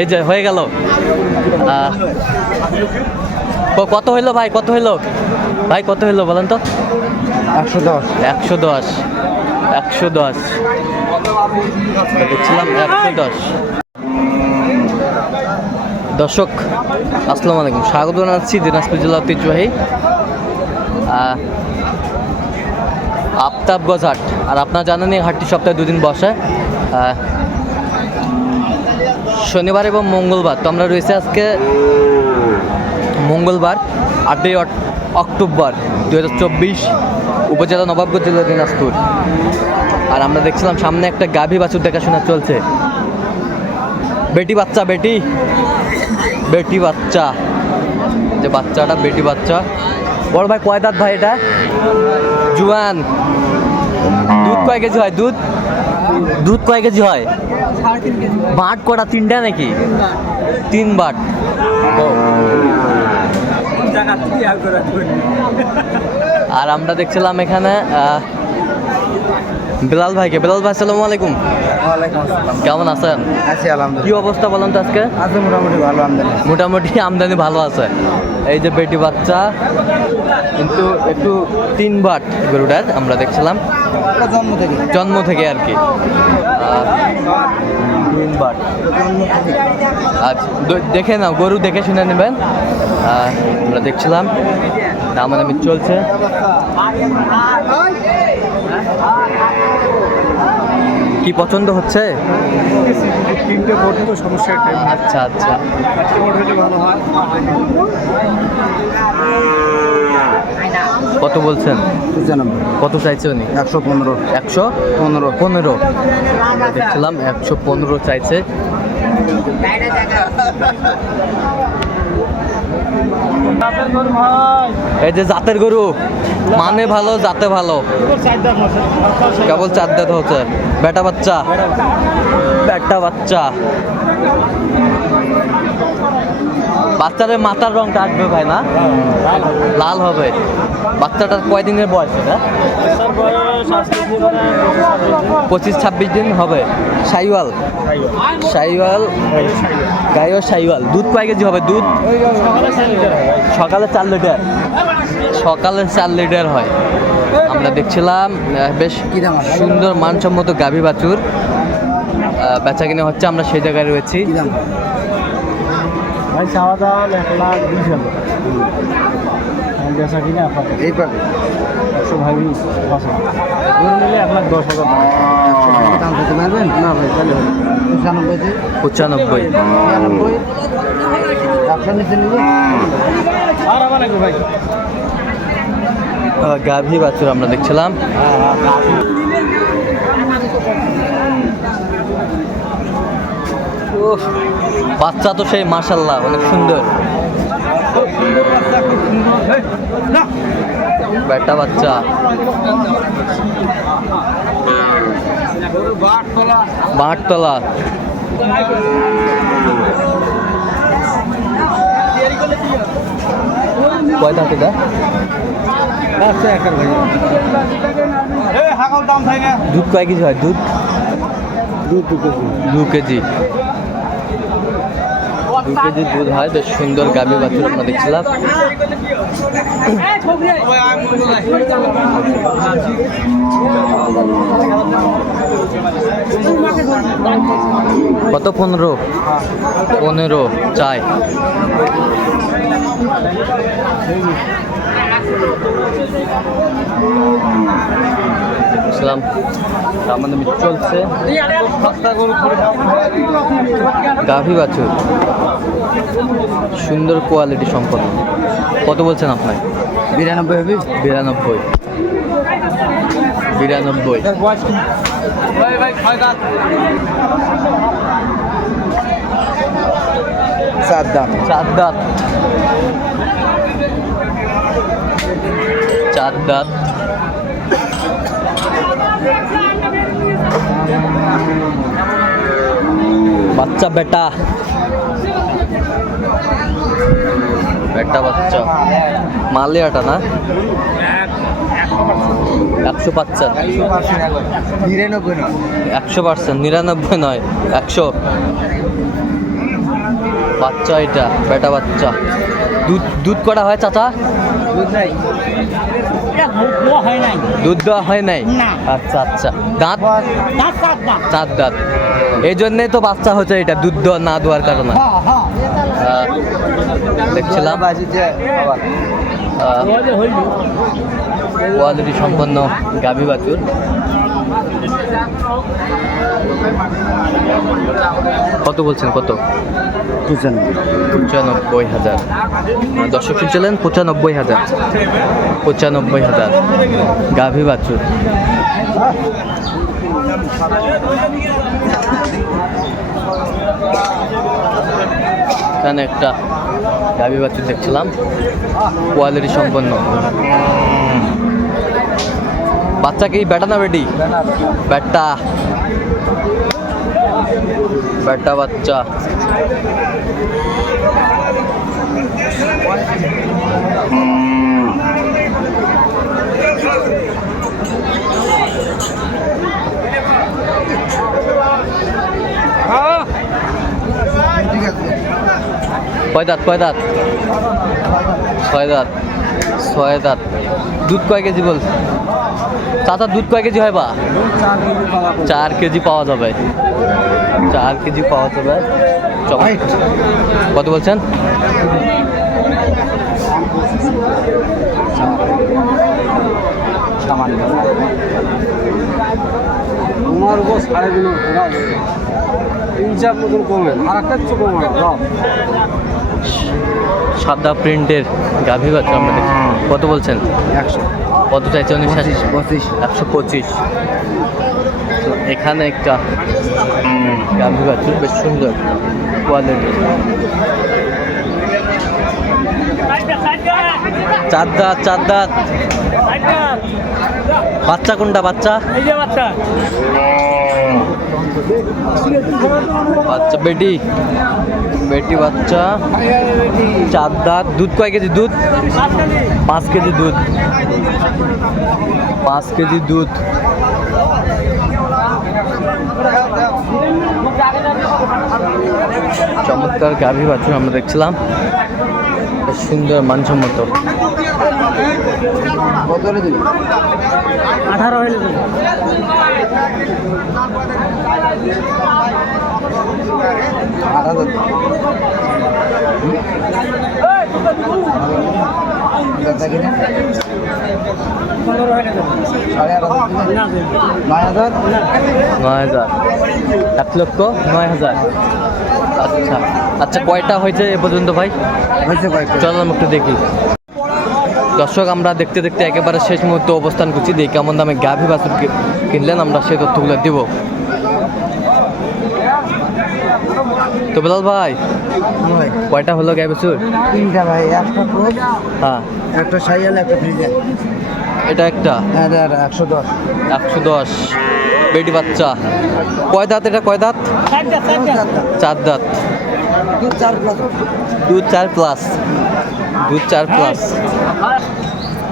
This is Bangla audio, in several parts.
এই যে হয়ে গেল। কত হইল ভাই? কত হইল? ভাই কত হইল বলেন তো? একশো দশ। একশো দশ। একশো দশ। দেখছিলাম একশো দশ। দর্শক আসসালামু আলাইকুম। স্বাগত জানাচ্ছি দিনাজপুর জেলা ঐতিহ্যবাহী আফতাবগঞ্জ হাট। আর আপনারা জানেন এই হাটটি সপ্তাহে দুদিন বসে। শনিবার এবং মঙ্গলবার। তো আমরা রয়েছে আজকে মঙ্গলবার, আটই অক- অক্টোবর দু হাজার চব্বিশ, উপজেলা নবাবগঞ্জ জেলা দিনাজপুর। আর আমরা দেখছিলাম সামনে একটা গাভী বাছুর দেখাশোনা চলছে। বেটি বাচ্চা, বেটি। বেটি বাচ্চা। যে বাচ্চাটা বেটি বাচ্চা। বড় ভাই কয় দাঁত ভাই এটা? জুয়ান। দুধ কয় কেজি হয়? দুধ? দুধ কয় কেজি হয়? বাট কটা তিনটা নাকি? তিন বাট। ও। আর আমরা দেখছিলাম এখানে আহ, বিলাল ভাইকে। বিলাল ভাই আসসালামু আলাইকুম। কেমন আছেন? আছি আলহামদুলিল্লাহ। কি অবস্থা বলেন তো আজকে? আছে মোটামুটি ভালো আমদানি মোটামুটি আমদানি ভালো আছে। এই যে বেটি বাচ্চা কিন্তু একটু তিন বাট গরুটার আমরা দেখছিলাম। জন্ম থেকে। জন্ম থেকে আর কি। তিন বাট আচ্ছা দেখে নাও গরু দেখে শুনে নেবেন। আমরা দেখছিলাম দামাদামি চলছে। কি পছন্দ হচ্ছে? তিনটে বোর্ডে তো সমস্যা টাইম আচ্ছা আচ্ছা। চারটে বোর্ড হলে ভালো হয়। কত বলছেন? কত চাইছে উনি? একশো পনেরো। একশো পনেরো। পনেরো। দেখছিলাম একশো পনেরো চাইছে। এই যে জাতের গরু। মানে ভালো জাতে ভালো। কেবল চার দাঁত হচ্ছে। বেটা বাচ্চা। বেটা বাচ্চা। বাচ্চাদের মাথার রংটা আসবে ভাই, না? লাল হবে। বাচ্চাটার কয়দিনের বয়স পঁচিশ ছাব্বিশ দিন হবে। সাইওয়াল সাইওয়াল গাইও সাইওয়াল দুধ কয় কেজি হবে? দুধ? সকালে চার লিটার। সকালে চার লিটার হয়। আমরা দেখছিলাম বেশ সুন্দর মানসম্মত গাভী বাছুর বেচা কিনে হচ্ছে, আমরা সেই জায়গায় রয়েছি। ভাই চাওয়া দাম এক লাখ বিশ হলো বেচা কিনা আপাতত এই পাবে একশো ভাই পাঁচ হাজার। মিলে এক লাখ দশ হাজার দাম দিতে পারবেন? না ভাই তাহলে হলো পঁচানব্বইতে পঁচানব্বই নিরানব্বই একশো নিচে নিবে? আর আমার ভাই। গাভী বাছুর আমরা দেখছিলাম। বাচ্চা তো সেই মাশাল্লাহ অনেক সুন্দর। বেটা বাচ্চা। বাঁটতলা কয় থাকে দা দুধ কয় কেজি হয়? দুধ? দু কেজি। দু কেজি। দুধ হয় বেশ সুন্দর গাভী বাছুর আমরা দেখছিলাম। কত পনেরো? পনেরো চাই। দেখছিলাম আমাদের চলছে। গাভী বাছুর। সুন্দর কোয়ালিটি সম্পন্ন। কত বলছেন আপনার বিরানব্বই হবে। বিরানব্বই। বিরানব্বই। চার দাম চার দাঁত। চার দাঁত। বাচ্চা বেটা। বেটা বাচ্চা। মালিয়াটা না? একশো পাচ্ছেন একশো পার্সেন্ট নিরানব্বই নয় একশো। পার্সেন্ট নিরানব্বই নয় একশো বাচ্চা এটা বেটা বাচ্চা। দুধ দুধ করা হয় চাচা? দুধ নাই হয় নাই। দুধ দেওয়া হয় নাই? আচ্ছা আচ্ছা। দাঁত? দাঁত চার দাঁত। এই জন্যই তো বাচ্চা হচ্ছে এটা দুধ দেওয়া না দেওয়ার কারণে। হ্যাঁ হ্যাঁ। দেখছিলাম। কোয়ালিটি সম্পন্ন গাভী বাছুর। কত বলছেন, কত? পঁচানব্বই হাজার। দর্শক শুনছিলেন, পঁচানব্বই হাজার। পঁচানব্বই হাজার গাভী বাছুর। এখানে একটা গাভী বাছুর দেখছিলাম। কোয়ালিটি সম্পন্ন। বাচ্চা কি বেটা না বেটি? বেটা বেটা বাচ্চা। কয় দাঁত কয় দাঁত ছয় দাঁত ছয় দাঁত দুধ কয় কেজি বল? চাচা দুধ কয় কেজি হয় বা? চার কেজি পাওয়া যাবে। চার কেজি পাওয়া যাবে। কত বলছেন? সামান্য। উপর সাড়ে দিন তিন চার মতন কমে। আর একটা কিছু কমে সাদা প্রিন্টের গাভী বাচ্চা আমরা কত বলছেন? একশো। কত চাইছে উনিশ পঁচিশ একশো পঁচিশ। তো এখানে একটা গাভী বাছুর বেশ সুন্দর কোয়ালিটি চার দাঁত চার দাঁত বাচ্চা? কোনটা বাচ্চা বাচ্চা। বেটি। বেটি, বাচ্চা। চার দাঁত। দুধ কয় কেজি দুধ? পাঁচ কেজি দুধ। পাঁচ কেজি দুধ। চমৎকার গাভী বাছুর আমরা দেখছিলাম। সুন্দর মানসম্মত আঠারো আঠারো নয় হাজার? নয় হাজার। এক লক্ষ নয় হাজার। আচ্ছা। আচ্ছা কয়টা হয়েছে এ পর্যন্ত ভাই? হয়েছে কয়েকটা চলো আমি একটু দেখি। দর্শক আমরা দেখতে দেখতে একেবারে শেষ মুহূর্তে অবস্থান করছি। দেখি কেমন দামে গাভী বাছুর কিনলেন আমরা সেই তথ্যগুলো দিব। তো বেলাল ভাই কয়টা হলো গাভী বাছুর? তিনটা ভাই একটা হ্যাঁ। একটা সাইয়াল একটা ফ্রিজের এটা একটা? আর একশো দশ। একশো দশ। বেটি বাচ্চা। কয় দাঁত এটা? কয় দাঁত। চার দাঁত। দুধ চার প্লাস। দুধ চার প্লাস।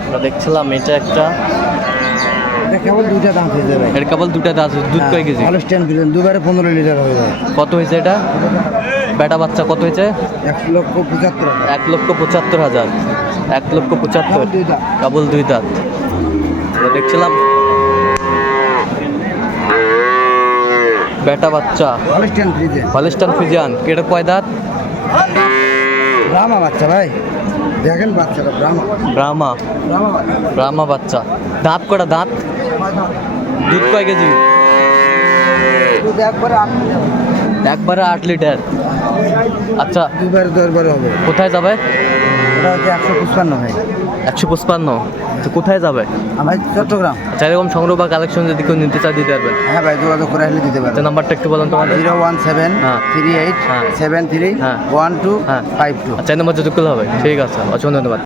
আমরা দেখছিলাম এটা একটা এটা কেবল হয়ে যাবে। এর কেবল দুটা দাঁত দুধ কয় কেজি? ভালো স্ট্যান্ড দিলেন দুবারে পনেরো লিটার হয়ে যায় কত হয়েছে এটা? বেটা বাচ্চা কত হয়েছে? এক লক্ষ পঁচাত্তর এক লক্ষ পঁচাত্তর হাজার। এক লক্ষ পঁচাত্তর। কেবল দুই দাম কেবল দুই দাঁত। দেখছিলাম বেটা বাচ্চা। ভালো স্ট্যান্ড ফ্রিজে। হলিস্টান ফিজিয়ান এটা কয় দাঁত? ব্রাহ্মা বাচ্চা ভাই। দেখেন বাচ্চাটা ব্রাহ্মা। ব্রাহ্মা। ব্রাহ্মা বাচ্চা। দাঁত কটা দাঁত? দুধ কয় কেজি? একবারে আট লিটার। আচ্ছা দুবারে দশবারে হবে। কোথায় যাবে? ওটা হচ্ছে একশো পঁচপান্ন ভাই। একশো পঁচপান্ন? তো কোথায় যাবে? আমার চট্টগ্রাম। আচ্ছা এরকম সংগ্রহ বা কালেকশন যদি কেউ নিতে চায় দিতে পারবেন। হ্যাঁ ভাই যোগাযোগ করে আসলে দিতে পারবেন। নাম্বারটা একটু বলুন তোমার জিরো ওয়ান সেভেন হ্যাঁ। থ্রি এইট হ্যাঁ। সেভেন থ্রি হ্যাঁ। One two. Five two. আচ্ছা নম্বর নাম্বার করলে হবে। ঠিক আছে। অসংখ্য ধন্যবাদ।